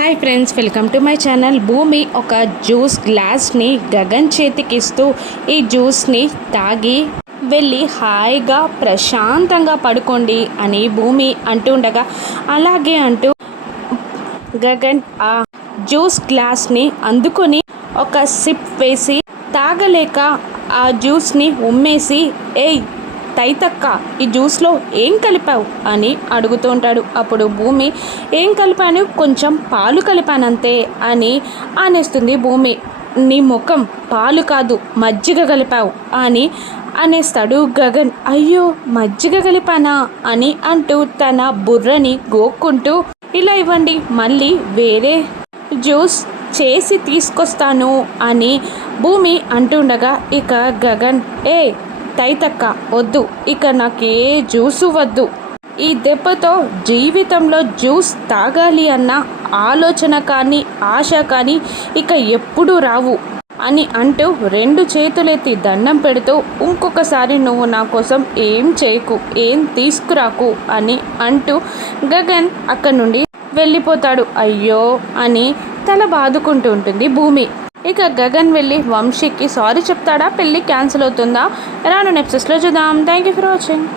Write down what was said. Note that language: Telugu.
Hi friends, welcome to my channel. భూమి ఒక జ్యూస్ గ్లాస్ని గగన్ చేతికిస్తూ ఈ జ్యూస్ని తాగి వెళ్ళి హాయిగా ప్రశాంతంగా పడుకోండి అని భూమి అంటుండగా, అలాగే అంటూ గగన్ ఆ జ్యూస్ గ్లాస్ని అందుకొని ఒక సిప్ వేసి తాగలేక ఆ జ్యూస్ని ఉమ్మేసి, ఏయ్ తైతక్క, ఈ జ్యూస్లో ఏం కలిపావు అని అడుగుతూ ఉంటాడు. అప్పుడు భూమి, ఏం కలిపాను, కొంచెం పాలు కలిపానంతే అని అనేస్తుంది. భూమి, నీ ముఖం, పాలు కాదు మజ్జిగ కలిపావు అని అనేస్తాడు గగన్. అయ్యో, మజ్జిగ కలిపానా అని అంటూ తన బుర్రని గోక్కుంటూ, ఇలా ఇవ్వండి, మళ్ళీ వేరే జ్యూస్ చేసి తీసుకొస్తాను అని భూమి అంటుండగా, ఇక గగన్, తైతక్క వద్దు, ఇక నాకే జ్యూసు వద్దు, ఈ దెబ్బతో జీవితంలో జ్యూస్ తాగాలి అన్న ఆలోచన కానీ ఆశ కానీ ఇక ఎప్పుడూ రావు అని అంటూ రెండు చేతులెత్తి దండం పెడుతూ, ఇంకొకసారి నువ్వు నా కోసం ఏం చేయకు, ఏం తీసుకురాకు అని అంటూ గగన్ అక్కడి నుండి వెళ్ళిపోతాడు. అయ్యో అని తల బాదుకుంటూ ఉంటుంది భూమి. ఇక గగన్ వెళ్ళి వంశీకి సారీ చెప్తాడా, పెళ్ళి క్యాన్సిల్ అవుతుందా, రాను ఎపిసోడ్స్లో చూద్దాం. Thank you for watching.